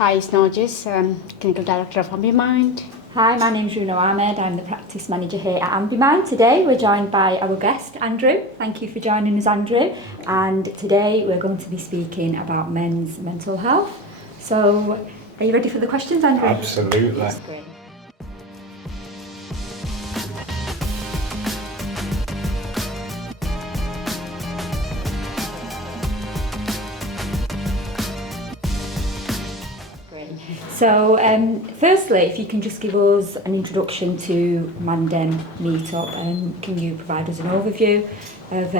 Hi, it's Norgis, Clinical Director of AmbiMind. Hi, my name's Runa Ahmed. I'm the Practice Manager here at AmbiMind. Today we're joined by our guest, Andrew. Thank you for joining us, Andrew. And today we're going to be speaking about men's mental health. So, are you ready for the questions, Andrew? Absolutely. That's great. So, firstly, if you can just give us an introduction to Mandem Meetup, can you provide us an overview of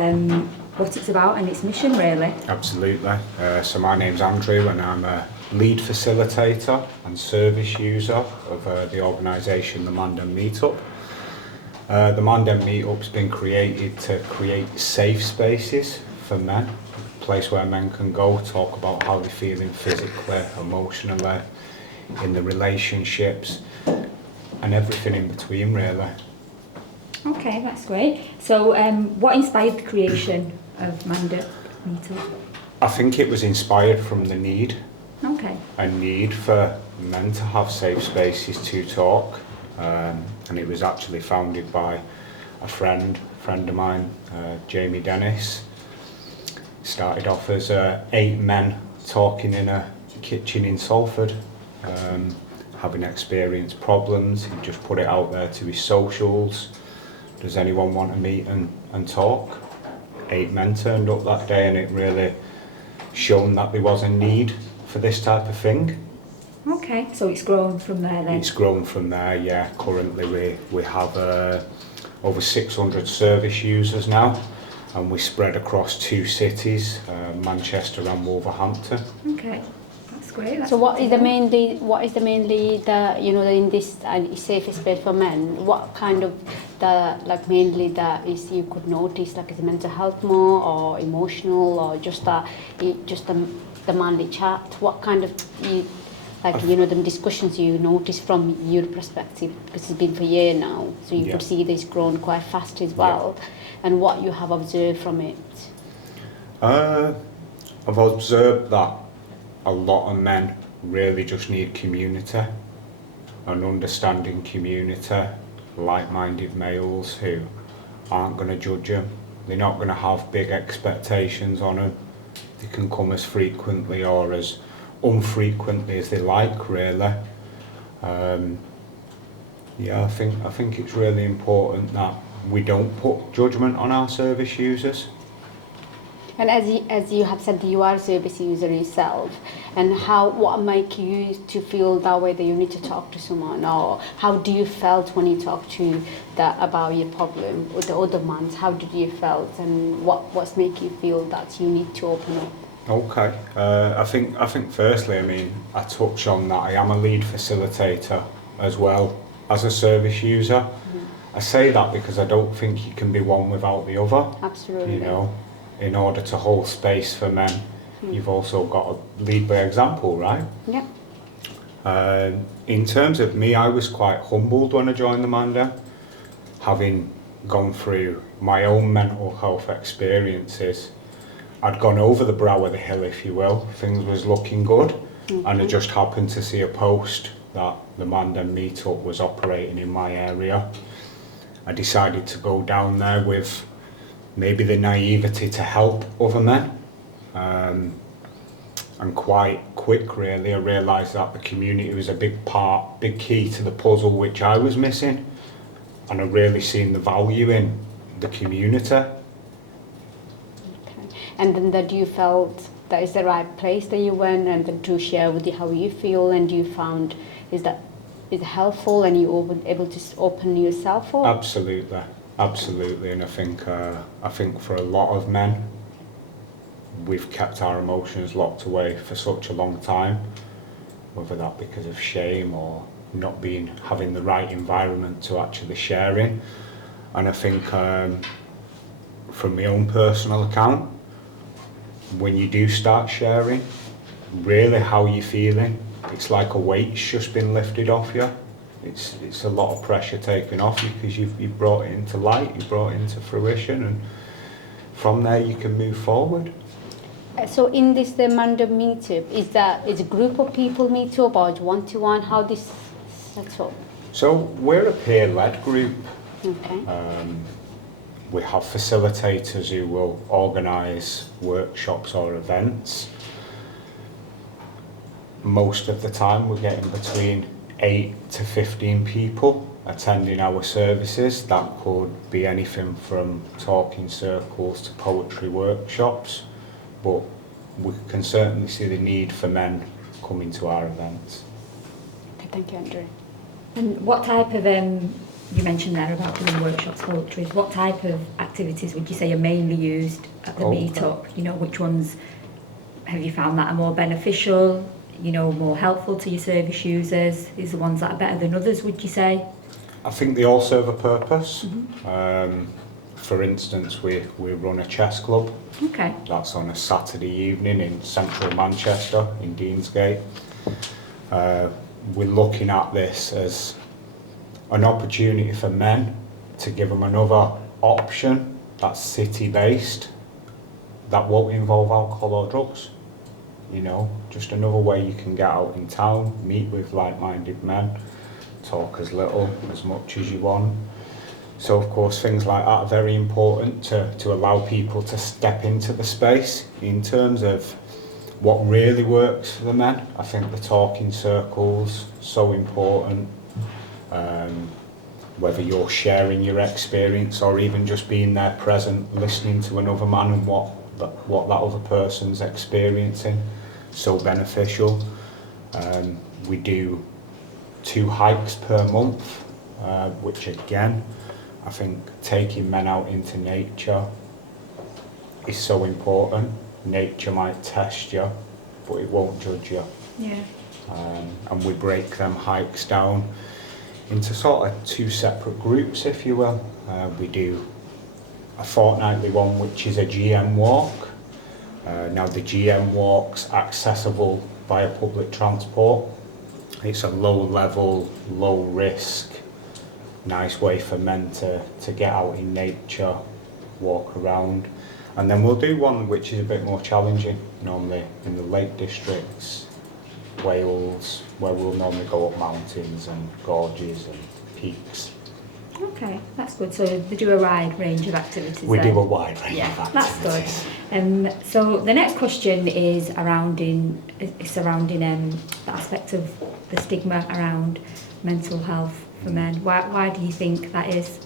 what it's about and its mission, really? Absolutely. So my name's Andrew and I'm a lead facilitator and service user of the organisation, the Mandem Meetup. The Mandem Meetup's been created to create safe spaces for men, a place where men can go talk about how they're feeling physically, emotionally, in the relationships and everything in between, really. Okay, that's great. So, what inspired the creation of Mandem Meetup? I think it was inspired from the need. Okay. A need for men to have safe spaces to talk, and it was actually founded by a friend of mine, Jamie Dennis. Started off as 8 men talking in a kitchen in Salford, having experienced problems. He just put it out there to his socials. Does anyone want to meet and talk? 8 men turned up that day, and it really shown that there was a need for this type of thing. Okay, so it's grown from there then? It's grown from there, yeah. Currently we have over 600 service users now, and we spread across 2 cities, Manchester and Wolverhampton. Okay, that's great. So, what is the mainly the in this safe space for men? What kind of mainly is you could notice, like, is it mental health more or emotional or just the manly chat? What kind of the discussions you notice from your perspective, because it's been for a year now, so you could see this grown quite fast as well, and what you have observed from it? I've observed that a lot of men really just need community, an understanding community, like-minded males who aren't going to judge them. They're not going to have big expectations on them. They can come as frequently or as unfrequently as they like, really. I think it's really important that we don't put judgment on our service users. And as you have said, you are a service user yourself, and what make you to feel that way, that you need to talk to someone, or how do you felt when you talked to about your problem or the other ones? How did you felt, and what's make you feel that you need to open up? Okay, I think firstly, I touch on that I am a lead facilitator as well as a service user. Mm-hmm. I say that because I don't think you can be one without the other. Absolutely. In order to hold space for men, you've also got to lead by example, right? Yeah. In terms of me, I was quite humbled when I joined the Mandem, having gone through my own mental health experiences. I'd gone over the brow of the hill, if you will. Things was looking good, and I just happened to see a post that the Mandem Meetup was operating in my area. I decided to go down there with maybe the naivety to help other men, and quite quick, really, I realised that the community was a big key to the puzzle which I was missing, and I really seen the value in the community. And then that you felt that is the right place that you went, and then to share with you how you feel, and you found is it helpful, and you able to open yourself up? Absolutely, and I think for a lot of men, we've kept our emotions locked away for such a long time, whether that because of shame or not having the right environment to actually share in. And I think from my own personal account, when you do start sharing, really how you're feeling, it's like a weight's just been lifted off you. It's a lot of pressure taken off you because you've brought it into light, you've brought it into fruition, and from there you can move forward. So in this the Mandem Meetup, is a group of people meet up or one-to-one? How this sets up? So we're a peer-led group. Okay. We have facilitators who will organise workshops or events. Most of the time we're getting between 8 to 15 people attending our services. That could be anything from talking circles to poetry workshops, but we can certainly see the need for men coming to our events. Okay, thank you, Andrew. And what type of, you mentioned there about doing workshops, poetry, what type of activities would you say are mainly used at the meetup? You know, which ones have you found that are more beneficial, you know, more helpful to your service users? Is the ones that are better than others, would you say? I think they all serve a purpose. For instance, we run a chess club. Okay. That's on a Saturday evening in central Manchester, in Deansgate. We're looking at this as an opportunity for men to give them another option that's city-based, that won't involve alcohol or drugs. You know, just another way you can get out in town, meet with like-minded men, talk as little, as much as you want. So of course things like that are very important to allow people to step into the space. In terms of what really works for the men, I think the talking circles, so important. Whether you're sharing your experience or even just being there present, listening to another man and what that other person's experiencing, so beneficial. We do 2 hikes per month, which again, I think taking men out into nature is so important. Nature might test you, but it won't judge you. Yeah. And we break them hikes down into sort of 2 separate groups, if you will. We do a fortnightly one, which is a GM walk. Now the GM walk's accessible via public transport. It's a low level, low risk, nice way for men to get out in nature, walk around. And then we'll do one which is a bit more challenging, normally in the Lake Districts, Wales, where we'll normally go up mountains and gorges and peaks. Okay, that's good. So they do a wide range of activities. We then. do a wide range Yeah, of that's activities. good. So the next question is surrounding the aspect of the stigma around mental health for men. Why do you think that is?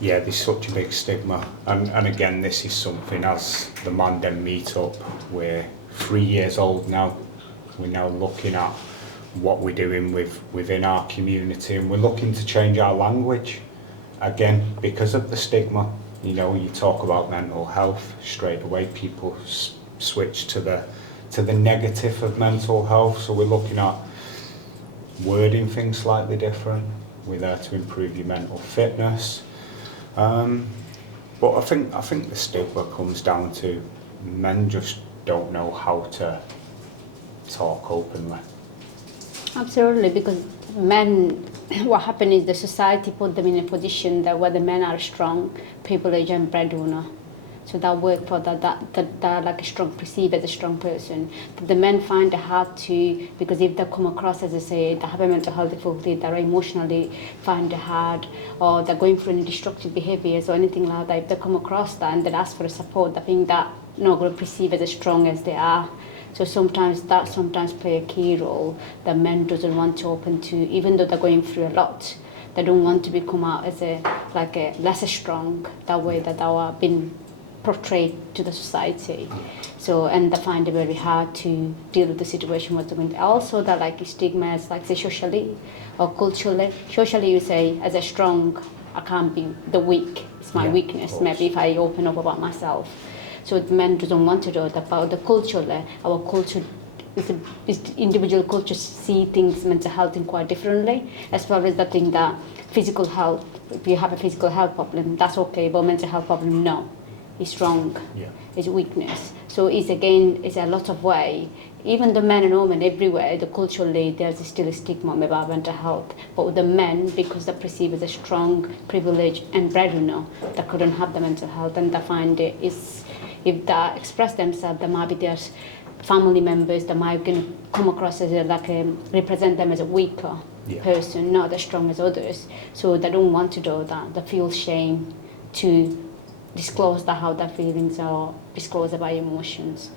Yeah, there's such a big stigma, and again, this is something as the Mandem Meetup. We're 3 years old now. We're now looking at what we're doing within our community, and we're looking to change our language again because of the stigma. You know, you talk about mental health, straight away people switch to the negative of mental health. So we're looking at wording things slightly different. We're there to improve your mental fitness. But I think the stigma comes down to men just don't know how to talk openly. Absolutely, because men, what happened is the society put them in a position that where the men are strong, privileged and breadwinner. So that work for that like a strong, perceived as a strong person. But the men find it hard to, because if they come across, as I say, they have a mental health difficulty, they're emotionally find it hard, or they're going through any destructive behaviours or anything like that, if they come across that and they ask for support, I think that not going to perceive as strong as they are. So sometimes play a key role that men doesn't want to open to, even though they're going through a lot. They don't want to become out as a less strong, that way that they are being portrayed to the society. So, and they find it very hard to deal with the situation what's going. Also that like stigma is like say socially or culturally. Socially you say as a strong, I can't be the weak, it's my weakness, maybe if I open up about myself. So men don't want to do it. About the culturally, our culture is individual cultures see things mental health in quite differently. As far as the thing that physical health, if you have a physical health problem, that's okay, but mental health problem, no. Is strong, is weakness. So it's a lot of way. Even the men and women everywhere, the culturally there's still a stigma about mental health. But with the men, because they're perceived as a strong, privileged and breadwinner, they couldn't have the mental health, and they find it is if they express themselves, there might be their family members that might gonna come across as represent them as a weaker person, not as strong as others. So they don't want to do that. They feel shame to disclose how their feelings are, disclose about emotions.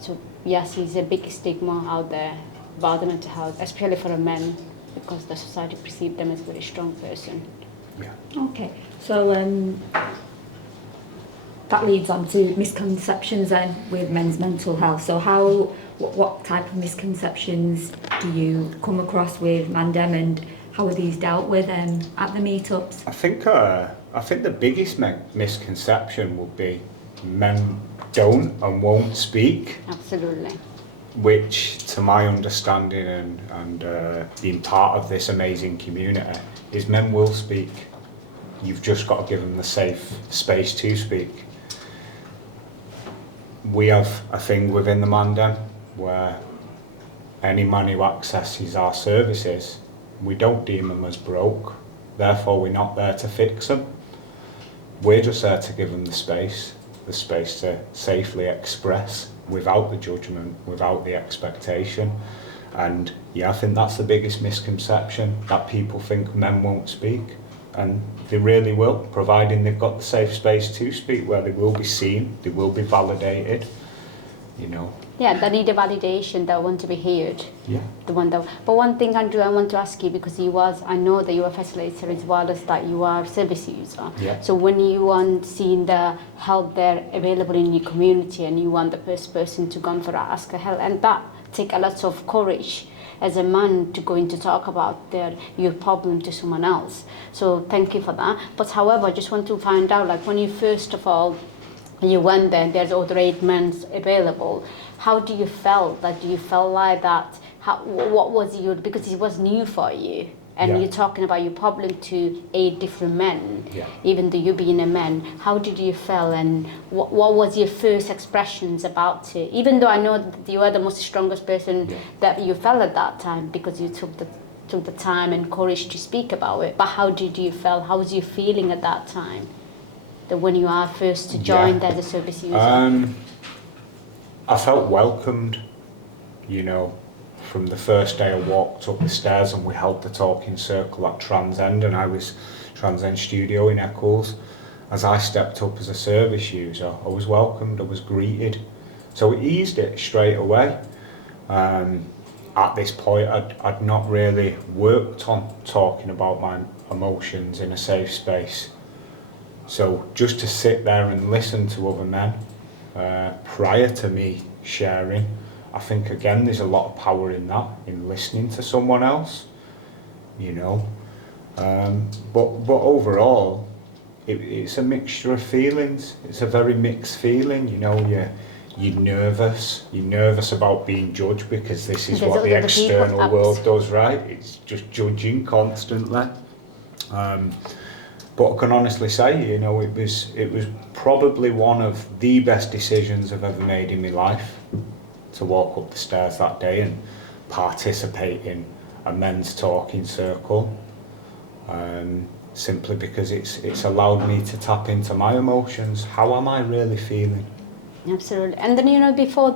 So yes, it's a big stigma out there about the mental health, especially for a men, because the society perceives them as a very strong person. Yeah. Okay, so that leads on to misconceptions then with men's mental health. So what type of misconceptions do you come across with Mandem, and how are these dealt with at the meetups? I think the biggest misconception would be men don't and won't speak. Absolutely. Which, to my understanding and being part of this amazing community, is men will speak. You've just got to give them the safe space to speak. We have a thing within the Mandem where any man who accesses our services, we don't deem them as broke, therefore we're not there to fix them. We're just there to give them the space to safely express without the judgment, without the expectation. And yeah, I think that's the biggest misconception, that people think men won't speak, and they really will, providing they've got the safe space to speak, where they will be seen, they will be validated, you know. Yeah, they need a validation, they want to be heard. Yeah. But one thing, Andrew, I want to ask you, because I know that you are a facilitator as well as that you are a service user. Yeah. So when you want seeing the help there available in your community, and you want the first person to come for ask for help, and that take a lot of courage as a man to go in to talk about your problem to someone else. So thank you for that. But however, I just want to find out, like when you first of all you went there, there's other 8 men available. How do you feel? Like, do you feel like that? What was your, because it was new for you, and you're talking about your problem to 8 different men, even though you being a man. How did you feel, and what was your first expressions about it? Even though I know that you are the most strongest person that you felt at that time, because you took the time and courage to speak about it. But how did you feel? How was you feeling at that time? That when you are first to join as a service user? I felt welcomed, you know, from the first day I walked up the stairs and we held the talking circle at Transend, and I was Transend Studio in Eccles. As I stepped up as a service user, I was welcomed, I was greeted. So it eased it straight away. At this point, I'd not really worked on talking about my emotions in a safe space. So just to sit there and listen to other men prior to me sharing, I think again there's a lot of power in that, in listening to someone else, you know. But overall, it's a mixture of feelings. It's a very mixed feeling, you know. You're nervous about being judged, because this is what the external world does, right? It's just judging constantly. But I can honestly say, you know, it was probably one of the best decisions I've ever made in my life, to walk up the stairs that day and participate in a men's talking circle, simply because it's allowed me to tap into my emotions. How am I really feeling? Absolutely. And then, you know, before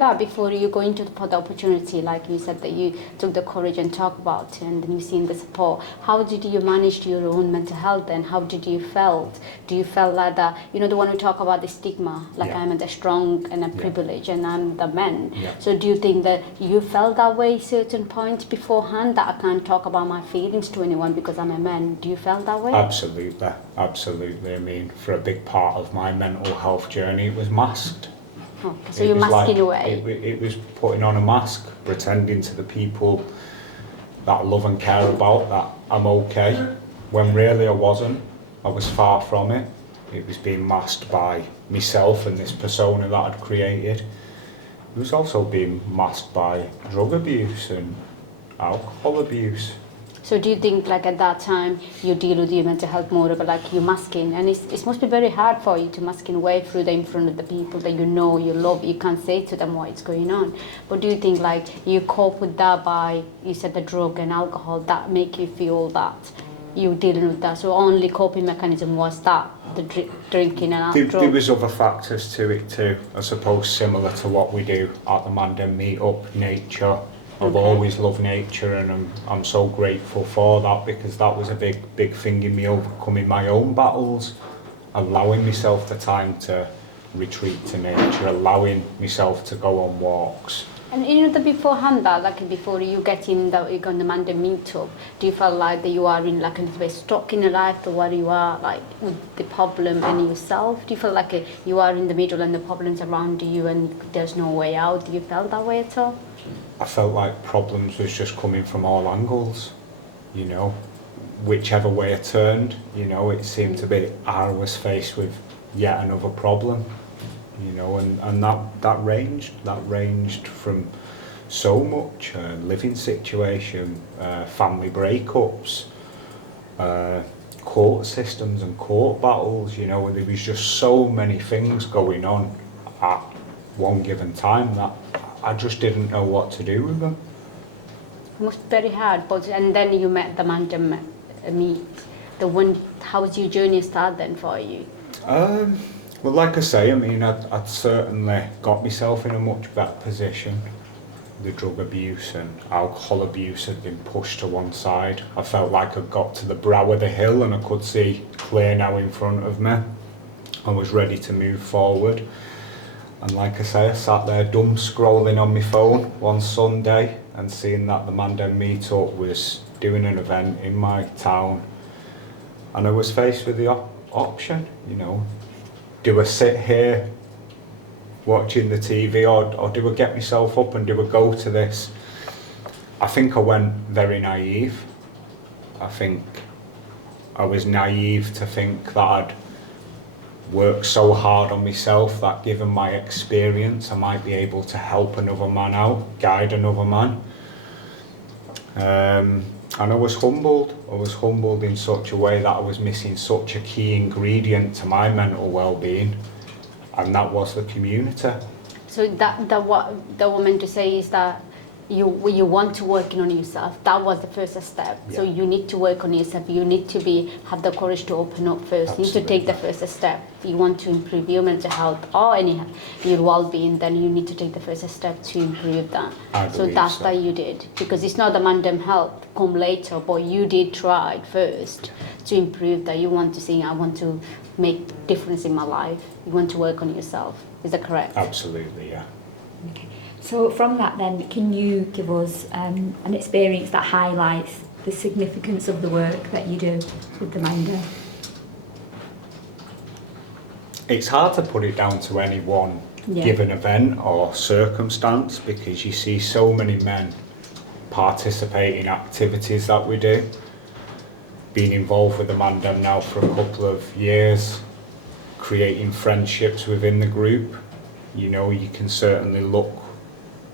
you go into for the opportunity, like you said that you took the courage and talk about it, and then you seen the support, how did you manage your own mental health, and how did you felt? Do you feel like that, you know, the one who talk about the stigma, like I'm the strong and a privilege and I'm the man. So do you think that you felt that way certain points beforehand, that I can't talk about my feelings to anyone because I'm a man? Do you feel that way? Absolutely. I mean, for a big part of my mental health journey, it was masked. Okay, so you're masking away. It was putting on a mask, pretending to the people that I love and care about that I'm okay, when really I wasn't. I was far from it. It was being masked by myself and this persona that I'd created. It was also being masked by drug abuse and alcohol abuse. So do you think, like at that time, you deal with your mental health more, but like you masking, and it must be very hard for you to masking away through in front of the people that you know, you love, you can't say to them what's going on. But do you think like you cope with that by, you said the drug and alcohol, that make you feel that you dealing with that? So only coping mechanism was that the drinking and There alcohol? was other factors to it too, I suppose, similar to what we do at the Mandem Meetup, nature. I've Okay. always loved nature, and I'm so grateful for that, because that was a big thing in me, overcoming my own battles, allowing myself the time to retreat to nature, allowing myself to go on walks. And you know, the beforehand that, like before you get in the, you go on the Mandem Meetup, do you feel like that you are in like a little bit stuck in your life, to where you are like with the problem and yourself? Do you feel like you are in the middle and the problems around you and there's no way out? Do you feel that way at all? I felt like problems was just coming from all angles, you know, whichever way I turned, you know, it seemed to be I was faced with yet another problem, you know, and that ranged from so much, living situation, family breakups, court systems and court battles, you know, and there was just so many things going on at one given time that I just didn't know what to do with them. It must be very hard, but and then you met the Mandem Meet. The one, how's your journey start then for you? Well, like I say, I mean, I'd certainly got myself in a much better position. The drug abuse and alcohol abuse had been pushed to one side. I felt like I'd got to the brow of the hill and I could see clear now in front of me. I was ready to move forward. And like I say, I sat there dumb scrolling on my phone one Sunday and seeing that the Mandem Meetup was doing an event in my town. And I was faced with the option, you know, do I sit here watching the TV or do I get myself up and do I go to this? I think I went very naive. I think I was naive to think that I'd worked so hard on myself that given my experience I might be able to help another man out, guide another man. And I was humbled in such a way that I was missing such a key ingredient to my mental well-being, and that was the community. So that what the woman to say is that you want to work on yourself. That was the first step. Yeah. So you need to work on yourself. You need to have the courage to open up first. You need to take the first step. If you want to improve your mental health or your well-being, then you need to take the first step to improve that. So that's what you did, because it's not the Mandem Health come later, but you did try first to improve that. You want to say, I want to make difference in my life. You want to work on yourself. Is that correct? Absolutely, yeah. Okay. So from that then, can you give us an experience that highlights the significance of the work that you do with the Mandem? It's hard to put it down to any one given event or circumstance, because you see so many men participate in activities that we do. Being involved with the Mandem now for a couple of years, creating friendships within the group, you know, you can certainly look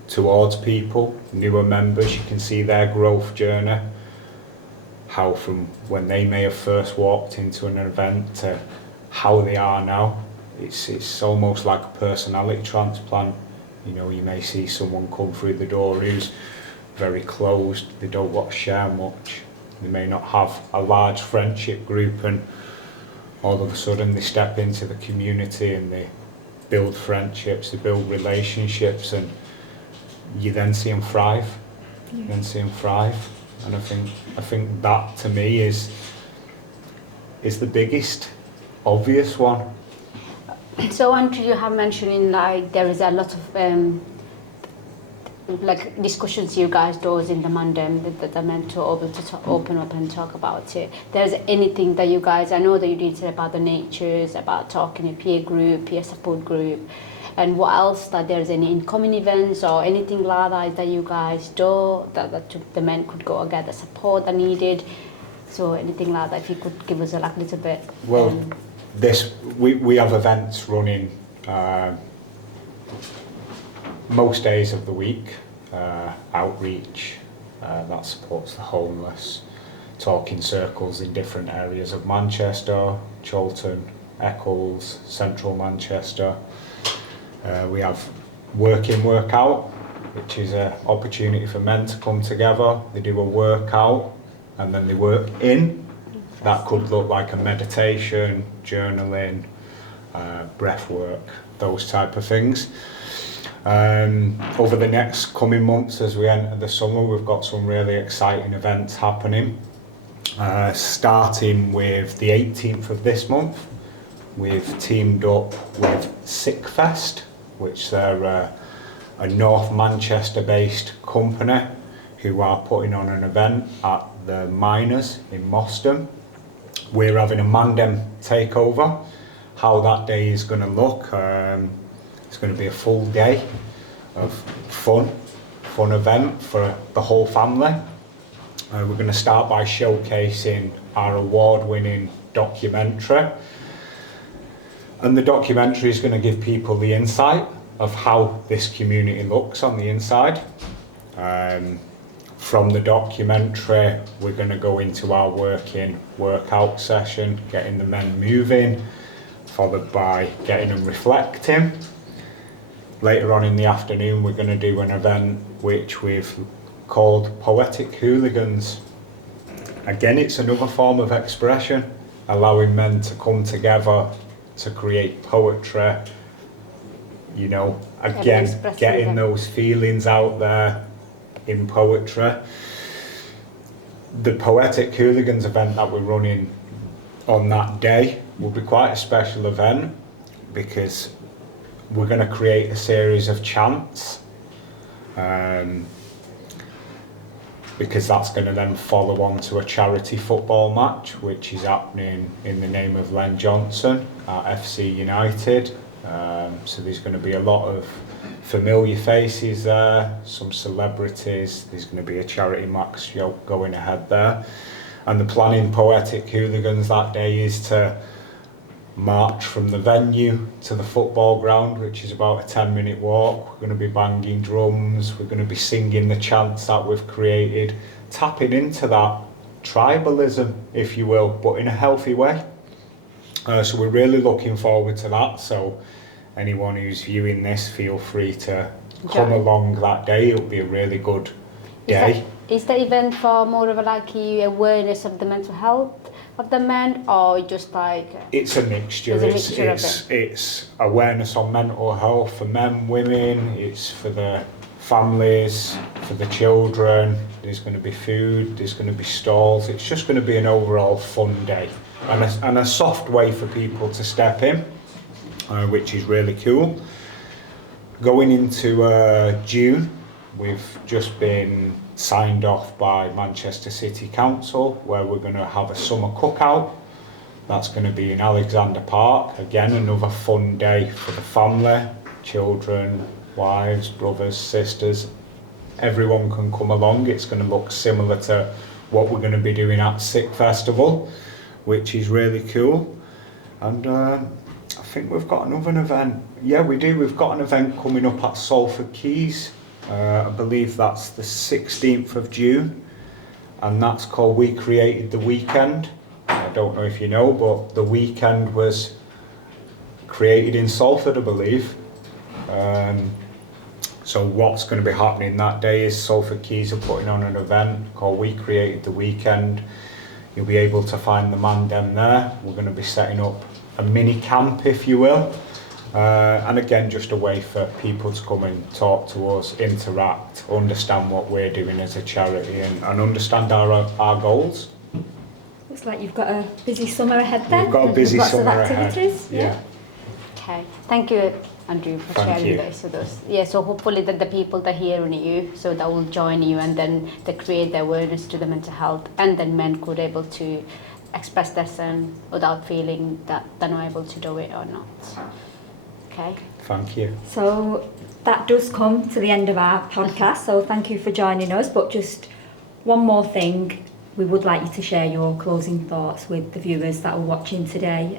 towards people, newer members, you can see their growth journey, how from when they may have first walked into an event to how they are now. It's almost like a personality transplant. You know, you may see someone come through the door who's very closed, they don't want to share much, they may not have a large friendship group, and all of a sudden they step into the community and they build friendships, they build relationships, and you then see them thrive. You then see them thrive, and I think that to me is the biggest obvious one. So Andrew, you have mentioned like there is a lot of like discussions you guys do in the Mandem that are meant to open up and talk about it. There's anything that you guys, I know that you did say about the natures, about talking a peer group, peer support group, and what else, that there's any incoming events or anything like that you guys do that the men could go and get the support that needed. So anything like that, if you could give us a little bit. Well, we have events running most days of the week, outreach that supports the homeless, talking circles in different areas of Manchester, Chorlton, Eccles, central Manchester. We have work in, work out, which is an opportunity for men to come together. They do a workout and then they work in, That could look like a meditation, journaling, breath work, those type of things. Over the next coming months as we enter the summer, we've got some really exciting events happening. Starting with the 18th of this month, we've teamed up with Sickfest, which they're a North Manchester based company who are putting on an event at the Miners in Moston. We're having a Mandem takeover. How that day is going to look, it's going to be a full day of fun event for the whole family. We're going to start by showcasing our award-winning documentary. And the documentary is going to give people the insight of how this community looks on the inside. From the documentary, we're going to go into our workout session, getting the men moving, followed by getting them reflecting. Later on in the afternoon, we're going to do an event which we've called Poetic Hooligans. Again, it's another form of expression, allowing men to come together to create poetry, you know, again, getting those feelings out there in poetry. The Poetic Hooligans event that we're running on that day will be quite a special event because we're going to create a series of chants, because that's going to then follow on to a charity football match which is happening in the name of Len Johnson at FC United. So there's going to be a lot of familiar faces there, some celebrities, there's going to be a charity match going ahead there. And the plan in Poetic Hooligans that day is to march from the venue to the football ground, which is about a 10-minute walk. We're going to be banging drums, we're going to be singing the chants that we've created, tapping into that tribalism, if you will, but in a healthy way. So we're really looking forward to that. So anyone who's viewing this, feel free to come along that day. It'll be a really good day. Is the event for more of a like awareness of the mental health of the men, or just like it's a mixture. It's awareness on mental health for men, women. It's for the families, for the children. There's going to be food. There's going to be stalls. It's just going to be an overall fun day and a soft way for people to step in, which is really cool. Going into June, we've just been signed off by Manchester City Council, where we're going to have a summer cookout. That's going to be in Alexander Park. Again, another fun day for the family, children, wives, brothers, sisters. Everyone can come along. It's going to look similar to what we're going to be doing at Sick Festival, which is really cool. And I think we've got another event. Yeah, we do. We've got an event coming up at Salford Quays. I believe that's the 16th of June, and that's called We Created the Weekend. I don't know if you know, but the weekend was created in Salford, I believe. So what's going to be happening that day is Salford Quays are putting on an event called We Created the Weekend. You'll be able to find the Mandem there. We're going to be setting up a mini camp, if you will. And again, just a way for people to come and talk to us, interact, understand what we're doing as a charity and understand our goals. Looks like you've got a busy summer ahead then. We've got a busy summer lots of activities. ahead. Yeah. Okay, thank you, Andrew, for sharing this with us. Yeah, so hopefully that the people that hearing you, so that will join you, and then they create the awareness to the mental health, and then men could able to express this and without feeling that they're not able to do it or not. Okay. Thank you. So that does come to the end of our podcast. So thank you for joining us. But just one more thing, we would like you to share your closing thoughts with the viewers that are watching today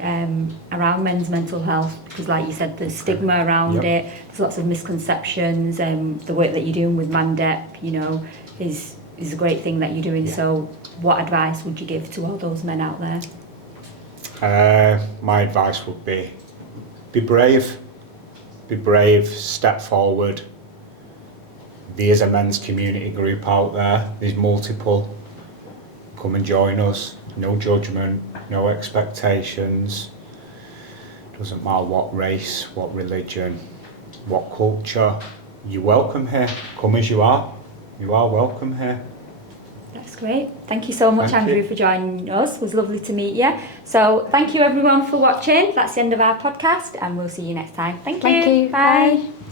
around men's mental health, because like you said, there's stigma around it, there's lots of misconceptions, the work that you're doing with Mandem, you know, is a great thing that you're doing. So what advice would you give to all those men out there? My advice would be brave. Be brave, step forward. There's a men's community group out there. There's multiple come and join us. No judgment, no expectations. Doesn't matter what race, what religion, what culture. You're welcome here. Come as you are. You are welcome here. That's great. Thank you so much, Thank Andrew, you. for joining us. It was lovely to meet you. So thank you everyone for watching. That's the end of our podcast and we'll see you next time. Thank you. Thank you. Bye. Bye.